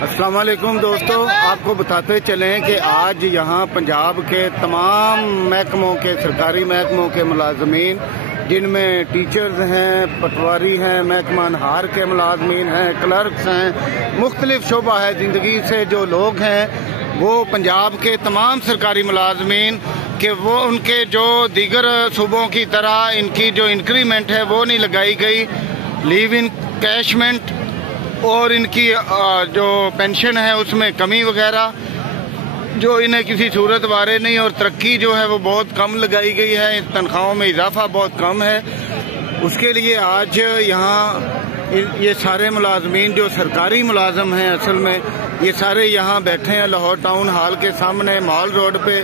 السلام علیکم دوستو، آپ کو بتاتے چلیں کہ آج یہاں پنجاب کے تمام محکموں کے سرکاری محکموں کے ملازمین، جن میں ٹیچرز ہیں، پٹواری ہیں، محکمہ انہار کے ملازمین ہیں، کلرکس ہیں، مختلف شعبہ ہے زندگی سے جو لوگ ہیں، وہ پنجاب کے تمام سرکاری ملازمین کہ وہ ان کے جو دیگر صوبوں کی طرح ان کی جو انکریمنٹ ہے وہ نہیں لگائی گئی، لیو ان کیشمنٹ اور ان کی جو پینشن ہے اس میں کمی وغیرہ جو انہیں کسی صورت وارے نہیں، اور ترقی جو ہے وہ بہت کم لگائی گئی ہے، تنخواہوں میں اضافہ بہت کم ہے۔ اس کے لیے آج یہاں یہ سارے ملازمین جو سرکاری ملازم ہیں اصل میں یہ سارے یہاں بیٹھے ہیں لاہور ٹاؤن ہال کے سامنے مال روڈ پہ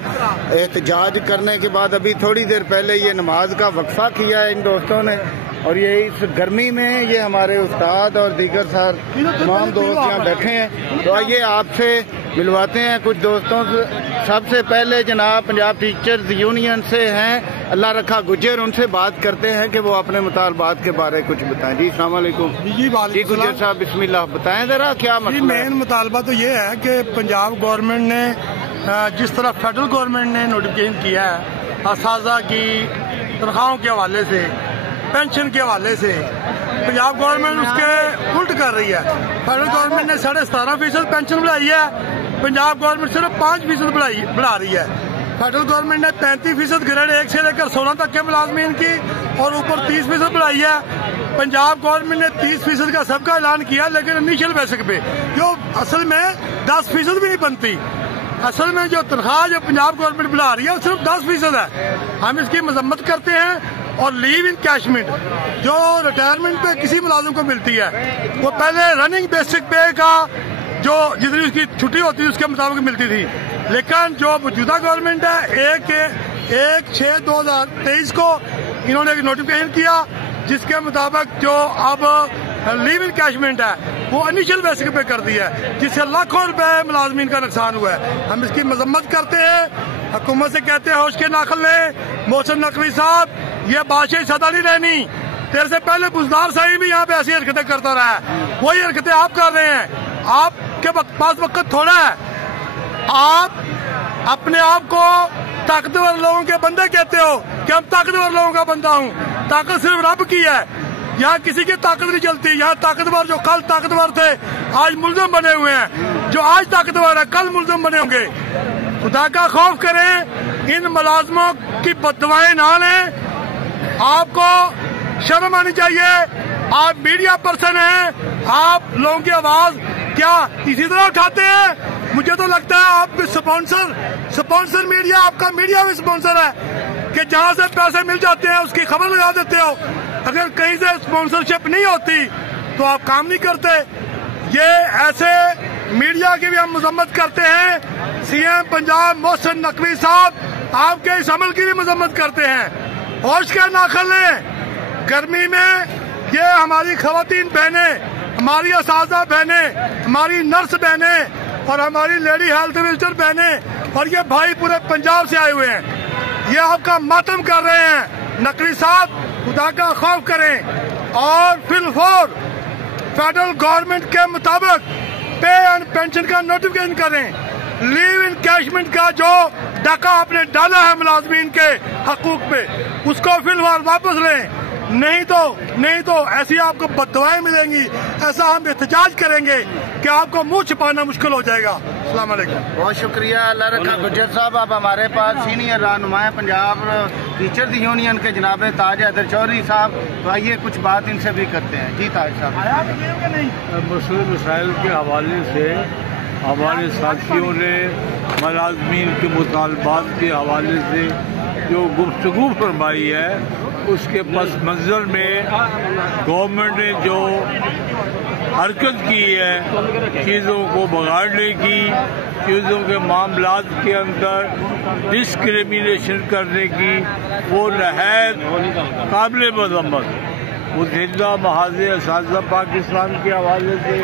احتجاج کرنے کے بعد ابھی تھوڑی دیر پہلے یہ نماز کا وقفہ کیا ہے ان دوستوں نے، اور یہ اس گرمی میں یہ ہمارے استاد اور دیگر تمام دوست یہاں بیٹھے ہیں۔ تو آئیے آپ سے ملواتے ہیں کچھ دوستوں سے۔ سب سے پہلے جناب پنجاب ٹیچرز یونین سے ہیں اللہ رکھا گجر، ان سے بات کرتے ہیں کہ وہ اپنے مطالبات کے بارے کچھ بتائیں۔ جی السلام علیکم۔ جی گجر صاحب بسم اللہ، بتائیں ذرا کیا مسئلہ ہے؟ مین مطالبہ تو یہ ہے کہ پنجاب گورنمنٹ نے جس طرح فیڈرل گورنمنٹ نے نوٹیفکیشن کیا ہے اساتذہ کی تنخواہوں کے حوالے سے، پینشن کے حوالے سے، پنجاب گورنمنٹ اس کے الٹ کر رہی ہے۔ فیڈرل گورنمنٹ نے 17.5% پینشن بڑھائی ہے، پنجاب گورنمنٹ صرف 5% بڑھا رہی ہے۔ فیڈرل گورنمنٹ نے 35% گریڈ 1 سے لے کر 16 تک کے ملازمین کی اور اوپر 30% بڑھائی ہے۔ پنجاب گورنمنٹ نے 30% کا سب کا اعلان کیا، لیکن انیشل بیسک پہ جو اصل میں 10% بھی نہیں بنتی۔ اصل میں جو تنخواہ جو پنجاب گورنمنٹ بڑھا رہی ہے وہ صرف 10% ہے۔ ہم اس کی مذمت کرتے ہیں۔ اور لیو ان کیشمنٹ جو ریٹائرمنٹ پہ کسی ملازم کو ملتی ہے وہ پہلے رننگ بیسک پے کا جو جتنی اس کی چھٹی ہوتی ہے اس کے مطابق ملتی تھی، لیکن جو موجودہ گورنمنٹ ہے 1/6/2023 کو انہوں نے ایک نوٹیفکیشن کیا جس کے مطابق جو اب لیو ان کیشمنٹ ہے وہ انیشل بیسک پہ کر دی ہے، جس سے لاکھوں روپے ملازمین کا نقصان ہوا ہے۔ ہم اس کی مذمت کرتے ہیں، حکومت سے کہتے ہیں ہوش کے ناخن لیں۔ محسن نقوی صاحب، یہ بادشاہی سدا نہیں رہنی، تیرے سے پہلے بزدار صاحب بھی یہاں پہ ایسی حرکتیں کرتا رہا ہے، وہی حرکتیں آپ کر رہے ہیں۔ آپ کے پاس وقت تھوڑا ہے، آپ اپنے آپ کو طاقتور لوگوں کے بندے کہتے ہو کہ ہم طاقتور لوگوں کا بندہ ہوں۔ طاقت صرف رب کی ہے، یہاں کسی کی طاقت نہیں چلتی۔ یہاں طاقتور جو کل طاقتور تھے آج ملزم بنے ہوئے ہیں، جو آج طاقتور ہے کل ملزم بنے ہوں گے۔ خدا کا خوف کریں، ان ملازموں کی بددعائیں نہ لیں۔ آپ کو شرم آنی چاہیے، آپ میڈیا پرسن ہیں، آپ لوگوں کی آواز کیا اسی طرح اٹھاتے ہیں؟ مجھے تو لگتا ہے آپ بھی سپانسر میڈیا، آپ کا میڈیا بھی سپانسر ہے کہ جہاں سے پیسے مل جاتے ہیں اس کی خبر لگا دیتے ہو۔ اگر کہیں سے سپانسرشپ نہیں ہوتی تو آپ کام نہیں کرتے۔ یہ ایسے میڈیا کی بھی ہم مذمت کرتے ہیں۔ سی ایم پنجاب محسن نقوی صاحب آپ کے اس عمل کی بھی مذمت کرتے ہیں۔ ہوش کے ناخن لیں، گرمی میں یہ ہماری خواتین بہنیں، ہماری اساتذہ بہنیں، ہماری نرس بہنیں اور ہماری لیڈی ہیلتھ وزٹر بہنیں اور یہ بھائی پورے پنجاب سے آئے ہوئے ہیں، یہ آپ کا ماتم کر رہے ہیں۔ نقوی صاحب خدا کا خوف کریں اور فی الفور فیڈرل گورنمنٹ کے مطابق پے اینڈ پینشن کا نوٹیفکیشن کریں۔ لیو ان کیشمنٹ کا جو ڈاکہ آپ نے ڈالا ہے ملازمین کے حقوق پہ اس کو فی الحال واپس لیں، نہیں تو ایسی آپ کو بددعائیں ملیں گی، ایسا ہم احتجاج کریں گے کہ آپ کو منہ چھپانا مشکل ہو جائے گا۔ السلام علیکم۔ بہت شکریہ اللہ رکھا گجر صاحب۔ اب ہمارے پاس سینئر رہنما پنجاب ٹیچرز یونین کے جناب تاج حیدر چودھری صاحب، تو آئیے کچھ بات ان سے بھی کرتے ہیں۔ جی تاج صاحب۔ مسائل کے حوالے سے ہمارے ساتھیوں نے ملازمین کے مطالبات کے حوالے سے جو گفتگو فرمائی ہے اس کے پس منظر میں گورنمنٹ نے جو حرکت کی ہے چیزوں کو بگاڑنے کی، چیزوں کے معاملات کے اندر ڈسکریمنیشن کرنے کی، وہ نہایت قابل مذمت۔ متحدہ محاذ اساتذہ پاکستان کے حوالے سے،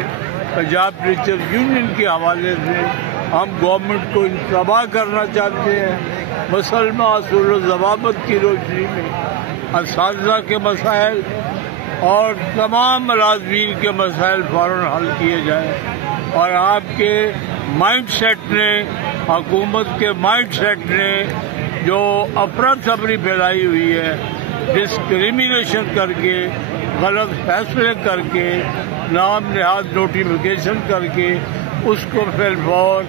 پنجاب ٹیچر یونین کے حوالے سے ہم گورنمنٹ کو انتباہ کرنا چاہتے ہیں۔ مسلمہ اصول و ضوابط کی روشنی میں اساتذہ کے مسائل اور تمام ملازمین کے مسائل فوراً حل کیے جائیں۔ اور آپ کے مائنڈ سیٹ نے، حکومت کے مائنڈ سیٹ نے جو افراتفری پھیلائی ہوئی ہے، ڈسکریمنیشن کر کے، غلط فیصلے کر کے، نام نہاد نوٹیفیکیشن کر کے اس کو فی الفور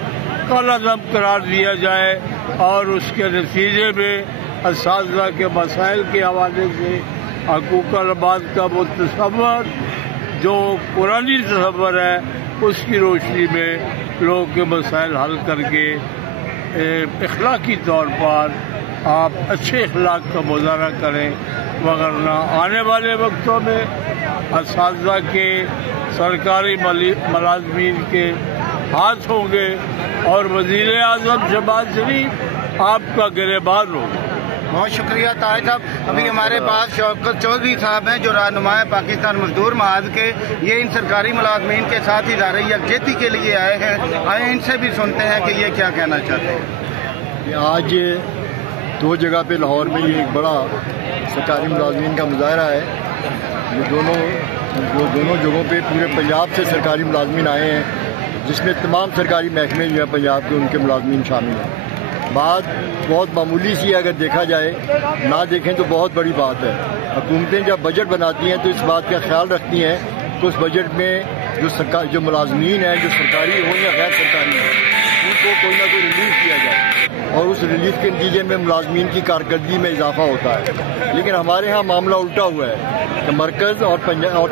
کالعدم قرار دیا جائے، اور اس کے نتیجے میں اساتذہ کے مسائل کے حوالے سے حقوق العباد کا وہ تصور جو قرآنی تصور ہے اس کی روشنی میں لوگوں کے مسائل حل کر کے اخلاقی طور پر آپ اچھے اخلاق کا مظاہرہ کریں، وگرنہ آنے والے وقتوں میں اساتذہ کے، سرکاری ملازمین کے ہاتھ ہوں گے اور وزیر اعظم شہباز شریف آپ کا گریبان ہوگا۔ بہت شکریہ طاہر صاحب۔ ابھی ہمارے پاس شوکت چودھری صاحب ہیں جو رہنما پاکستان مزدور محاذ کے، یہ ان سرکاری ملازمین کے ساتھ ادارے یکجہتی کے لیے آئے ہیں، آئے ان سے بھی سنتے ہیں کہ یہ کیا کہنا چاہتے ہیں۔ آج دو جگہ پہ لاہور میں یہ ایک بڑا سرکاری ملازمین کا مظاہرہ ہے، یہ دونوں جگہوں پہ پورے پنجاب سے سرکاری ملازمین آئے ہیں، جس میں تمام سرکاری محکمے جو ہیں پنجاب کے ان کے ملازمین شامل ہیں۔ بات بہت معمولی سی ہے، اگر دیکھا جائے، نہ دیکھیں تو بہت بڑی بات ہے۔ حکومتیں جب بجٹ بناتی ہیں تو اس بات کا خیال رکھتی ہیں کہ اس بجٹ میں جو ملازمین ہیں، جو سرکاری ہوں یا غیر سرکاری ہیں، ان کو کوئی نہ کوئی ریلیف دیا جائے، اور اس ریلیف کے نتیجے میں ملازمین کی کارکردگی میں اضافہ ہوتا ہے۔ لیکن ہمارے ہاں معاملہ الٹا ہوا ہے کہ مرکز اور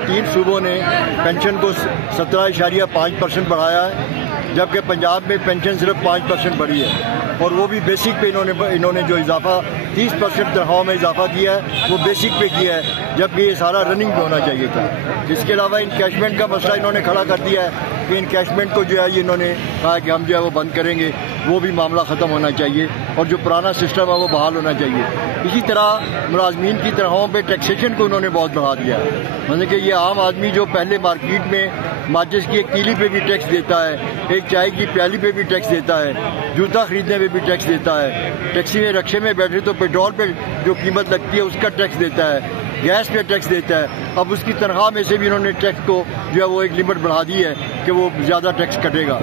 3 صوبوں نے پینشن کو 17.5% بڑھایا ہے، جبکہ پنجاب میں پینشن صرف 5% بڑھی ہے، اور وہ بھی بیسک پہ انہوں نے جو اضافہ 30% تنخواہوں میں اضافہ کیا ہے وہ بیسک پہ کیا ہے، جبکہ یہ سارا رننگ پہ ہونا چاہیے تھا۔ اس کے علاوہ انکیشمنٹ کا مسئلہ انہوں نے کھڑا کر دیا ہے کہ انکیشمنٹ کو جو ہے یہ انہوں نے کہا کہ ہم جو ہے وہ بند کریں گے، وہ بھی معاملہ ختم ہونا چاہیے، اور جو پرانا سسٹم ہے وہ بحال ہونا چاہیے۔ اسی طرح ملازمین کی تنخواہوں پہ ٹیکسیشن کو انہوں نے بہت بڑھا دیا ہے، مطلب کہ یہ عام آدمی جو پہلے مارکیٹ میں ماچس کی ایک تیلی پہ بھی ٹیکس دیتا ہے، ایک چائے کی پیالی پہ بھی ٹیکس دیتا ہے، جوتا خریدنے پہ بھی ٹیکس دیتا ہے، ٹیکسی میں رکشے میں بیٹھے تو پیٹرول پہ جو قیمت لگتی ہے اس کا ٹیکس دیتا ہے، گیس پہ ٹیکس دیتا ہے۔ اب اس کی تنخواہ میں سے بھی انہوں نے ٹیکس کو جو ہے وہ ایک لمٹ بڑھا دی ہے کہ وہ زیادہ ٹیکس کٹے گا۔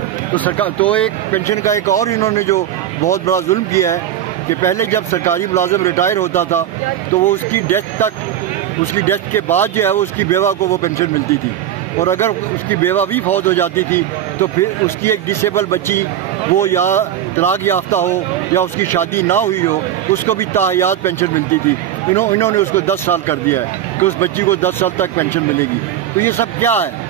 تو ایک پینشن کا ایک اور انہوں نے جو بہت بڑا ظلم کیا ہے کہ پہلے جب سرکاری ملازم ریٹائر ہوتا تھا تو وہ اس کی ڈیتھ کے بعد جو ہے وہ اس کی بیوہ کو وہ پینشن ملتی تھی، اور اگر اس کی بیوہ بھی فوت ہو جاتی تھی تو پھر اس کی ایک ڈسیبل بچی وہ یا طلاق یافتہ ہو یا اس کی شادی نہ ہوئی ہو، اس کو بھی تاحیات پینشن ملتی تھی۔ انہوں نے اس کو 10 سال کر دیا ہے کہ اس بچی کو 10 سال تک پینشن ملے گی۔ تو یہ سب کیا ہے؟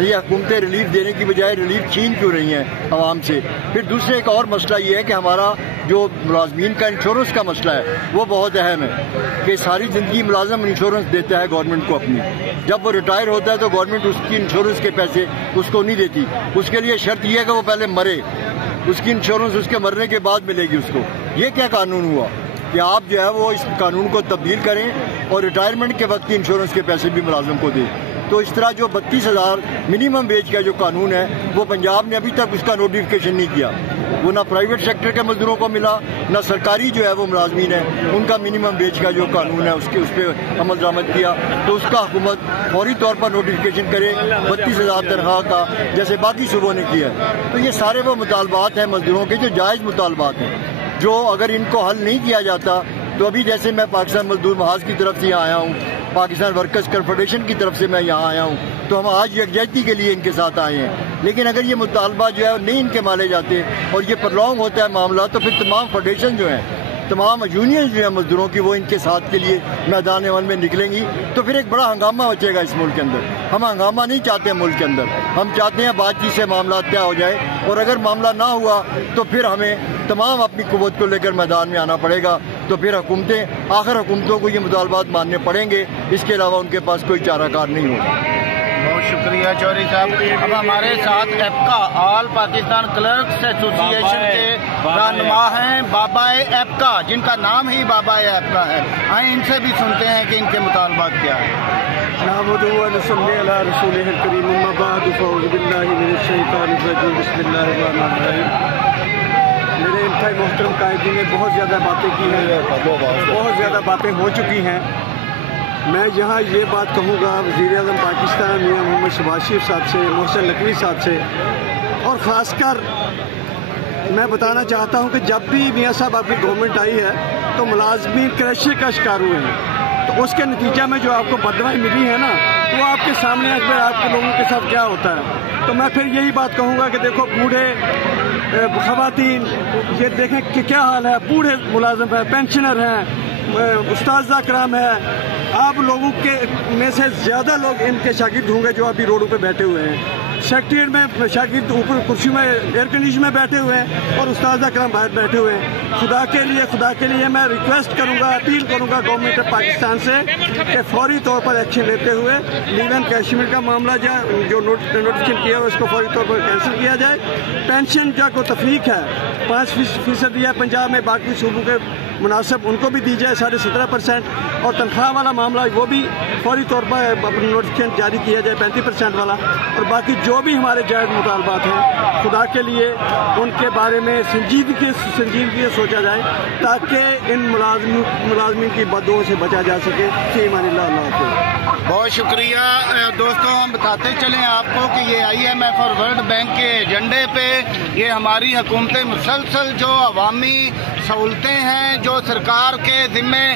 یہ حکومتیں ریلیف دینے کی بجائے ریلیف چھین کیوں رہی ہیں عوام سے؟ پھر دوسرے ایک اور مسئلہ یہ ہے کہ ہمارا جو ملازمین کا انشورنس کا مسئلہ ہے وہ بہت اہم ہے کہ ساری زندگی ملازم انشورنس دیتا ہے گورنمنٹ کو اپنی، جب وہ ریٹائر ہوتا ہے تو گورنمنٹ اس کی انشورنس کے پیسے اس کو نہیں دیتی، اس کے لیے شرط یہ ہے کہ وہ پہلے مرے، اس کی انشورنس اس کے مرنے کے بعد ملے گی اس کو۔ یہ کیا قانون ہوا کہ آپ جو ہے وہ اس قانون کو تبدیل کریں اور ریٹائرمنٹ کے وقت کی انشورنس کے پیسے بھی ملازم کو دیں؟ تو اس طرح جو 32,000 منیمم ویج کا جو قانون ہے وہ پنجاب نے ابھی تک اس کا نوٹیفیکیشن نہیں کیا، وہ نہ پرائیویٹ سیکٹر کے مزدوروں کو ملا، نہ سرکاری جو ہے وہ ملازمین ہیں ان کا منیمم ویج کا جو قانون ہے اس پہ عمل درآمد کیا۔ تو اس کا حکومت فوری طور پر نوٹیفیکیشن کرے 32,000 تنخواہ کا، جیسے باقی صوبوں نے کیا ہے۔ تو یہ سارے وہ مطالبات ہیں مزدوروں کے جو جائز مطالبات ہیں، جو اگر ان کو حل نہیں کیا جاتا تو ابھی جیسے میں پاکستان مزدور محاذ کی طرف سے یہاں آیا ہوں، پاکستان ورکرز کنفیڈریشن کی طرف سے میں یہاں آیا ہوں، تو ہم آج یکجہتی کے لیے ان کے ساتھ آئے ہیں۔ لیکن اگر یہ مطالبات جو ہے نہیں ان کے مانے جاتے اور یہ پرلونگ ہوتا ہے معاملہ، تو پھر تمام فیڈریشن جو ہیں، تمام یونینز جو ہیں مزدوروں کی، وہ ان کے ساتھ کے لیے میدان عمل میں نکلیں گی، تو پھر ایک بڑا ہنگامہ بچے گا اس ملک کے اندر۔ ہم ہنگامہ نہیں چاہتے ملک کے اندر، ہم چاہتے ہیں بات چیت سے معاملات طے ہو جائے، اور اگر معاملہ نہ ہوا تو پھر ہمیں تمام اپنی قوت کو لے کر میدان میں آنا پڑے گا۔ تو پھر حکومتوں کو یہ مطالبات ماننے پڑیں گے، اس کے علاوہ ان کے پاس کوئی چارہ کار نہیں ہوگا۔ بہت شکریہ چودھری صاحب۔ اب ہمارے ساتھ ایپکا آل پاکستان کلرکس ایسوسی ایشن کے رہنما ہیں بابا ایپکا، جن کا نام ہی بابا ایپکا ہے۔ آئیں ان سے بھی سنتے ہیں کہ ان کے مطالبات کیا ہیں۔ نحمده ونصلي على رسوله الكريم، اما بعد فاعوذ بالله من الشیطان الرجیم، بسم اللہ الرحمن الرحیم۔ میرے انتہائی محترم قائدین نے بہت زیادہ باتیں کی ہیں، بہت زیادہ باتیں ہو چکی ہیں۔ میں یہاں یہ بات کہوں گا وزیر اعظم پاکستان میاں محمد شہباز شریف صاحب سے، محسن نقوی صاحب سے، اور خاص کر میں بتانا چاہتا ہوں کہ جب بھی میاں صاحب آپ کی گورنمنٹ آئی ہے تو ملازمین کریشر کا شکار ہوئے ہیں، تو اس کے نتیجہ میں جو آپ کو بددعائی ملی ہے نا وہ آپ کے سامنے ہے آپ کے لوگوں کے ساتھ کیا ہوتا ہے۔ تو میں پھر یہی بات کہوں گا کہ دیکھو بوڑھے خواتین یہ دیکھیں کہ کیا حال ہے، بوڑھے ملازم ہیں، پینشنر ہیں، استاذہ کرام ہے، آپ لوگوں کے میں سے زیادہ لوگ ان کے شاگرد ہوں گے جو ابھی روڈوں پہ بیٹھے ہوئے ہیں، سیکٹریٹ میں شاگرد اوپر کرسی میں ایئر کنڈیشن میں بیٹھے ہوئے ہیں اور استاذہ کرام باہر بیٹھے ہوئے ہیں۔ خدا کے لیے میں ریکویسٹ کروں گا، اپیل کروں گا گورنمنٹ آف پاکستان سے کہ فوری طور پر ایکشن لیتے ہوئے لیو اینڈ کیشمیر کا معاملہ جو نوٹیفکیشن کیا ہے اس کو فوری طور پر کینسل کیا جائے۔ پینشن کا کوئی تفریق ہے 5% دیا پنجاب میں، باقی صوبوں کے مناسب ان کو بھی دی جائے 17.5%، اور تنخواہ والا معاملہ وہ بھی فوری طور پر اپنا نوٹیفکیشن جاری کیا جائے 35% والا، اور باقی جو بھی ہمارے جائز مطالبات ہیں خدا کے لیے ان کے بارے میں سنجیدگی سے سوچا جائے تاکہ ان ملازمین کی بددعاؤں سے بچا جا سکے۔ فی امان اللہ، اللہ حافظ۔ بہت شکریہ دوستوں، ہم بتاتے چلیں آپ کو کہ یہ IMF اور ورلڈ بینک کے ایجنڈے پہ یہ ہماری حکومتیں مسلسل جو عوامی سہولتیں ہیں، جو سرکار کے ذمے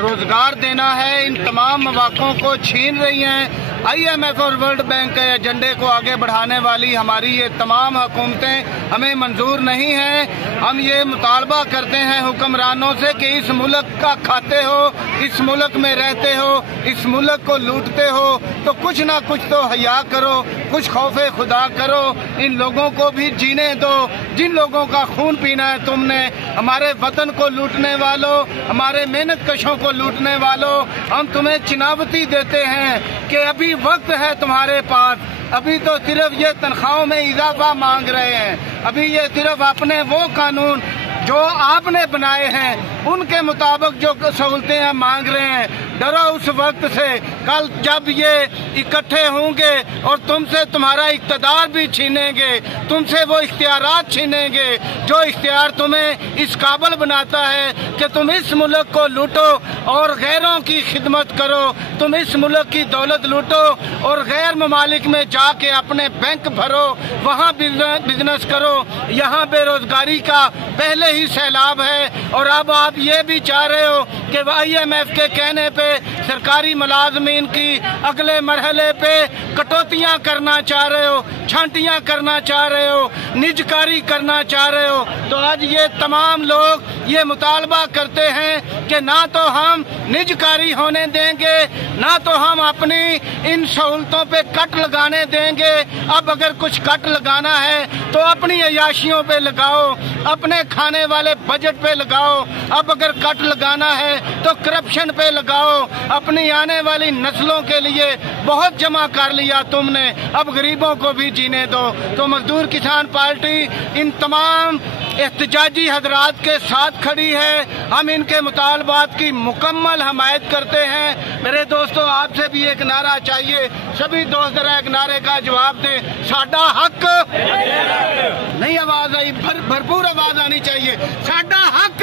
روزگار دینا ہے، ان تمام مواقعوں کو چھین رہی ہیں۔ IMF اور ورلڈ بینک کے ایجنڈے کو آگے بڑھانے والی ہماری یہ تمام حکومتیں ہمیں منظور نہیں ہیں۔ ہم یہ مطالبہ کرتے ہیں حکمرانوں سے کہ اس ملک کا کھاتے ہو، اس ملک میں رہتے ہو، اس ملک کو لوٹتے ہو تو کچھ نہ کچھ تو حیا کرو، کچھ خوف خدا کرو، ان لوگوں کو بھی جینے دو جن لوگوں کا خون پینا ہے تم نے۔ ہمارے وطن کو لوٹنے والوں، ہمارے محنت کشوں کو لوٹنے والوں، ہم تمہیں چناوتی دیتے ہیں کہ ابھی وقت ہے تمہارے پاس۔ ابھی تو صرف یہ تنخواہوں میں اضافہ مانگ رہے ہیں، ابھی یہ صرف اپنے وہ قانون جو آپ نے بنائے ہیں ان کے مطابق جو سہولتیں ہم مانگ رہے ہیں۔ ڈرو اس وقت سے، کل جب یہ اکٹھے ہوں گے اور تم سے تمہارا اقتدار بھی چھینیں گے، تم سے وہ اختیارات چھینیں گے جو اختیار تمہیں اس قابل بناتا ہے کہ تم اس ملک کو لوٹو اور غیروں کی خدمت کرو، تم اس ملک کی دولت لوٹو اور غیر ممالک میں جا کے اپنے بینک بھرو، وہاں بزنس کرو۔ یہاں بے روزگاری کا پہلے ہی سیلاب ہے اور اب آپ یہ بھی چاہ رہے ہو کہ IMF کے کہنے پہ سرکاری ملازمین کی اگلے مرحلے پہ کٹوتیاں کرنا چاہ رہے ہو، چھانٹیاں کرنا چاہ رہے ہو، نجکاری کرنا چاہ رہے ہو۔ تو آج یہ تمام لوگ یہ مطالبہ کرتے ہیں کہ نہ تو ہم نجکاری ہونے دیں گے، نہ تو ہم اپنی ان سہولتوں پہ کٹ لگانے دیں گے۔ اب اگر کچھ کٹ لگانا ہے تو اپنی عیاشیوں پہ لگاؤ، اپنے کھانے والے بجٹ پہ لگاؤ۔ اب اگر کٹ لگانا ہے تو کرپشن پہ لگاؤ۔ اپنی آنے والی نسلوں کے لیے بہت جمع کر لیا تم نے، اب غریبوں کو بھی جینے دو۔ تو مزدور کسان پارٹی ان تمام احتجاجی حضرات کے ساتھ کھڑی ہے، ہم ان کے مطالبات کی مکمل حمایت کرتے ہیں۔ میرے دوستوں، آپ سے بھی ایک نعرہ چاہیے، سبھی دوست ذرا ایک نعرے کا جواب دیں۔ ساڈا حق نہیں، آواز آئی، بھرپور آواز آنی چاہیے۔ ساڈا حق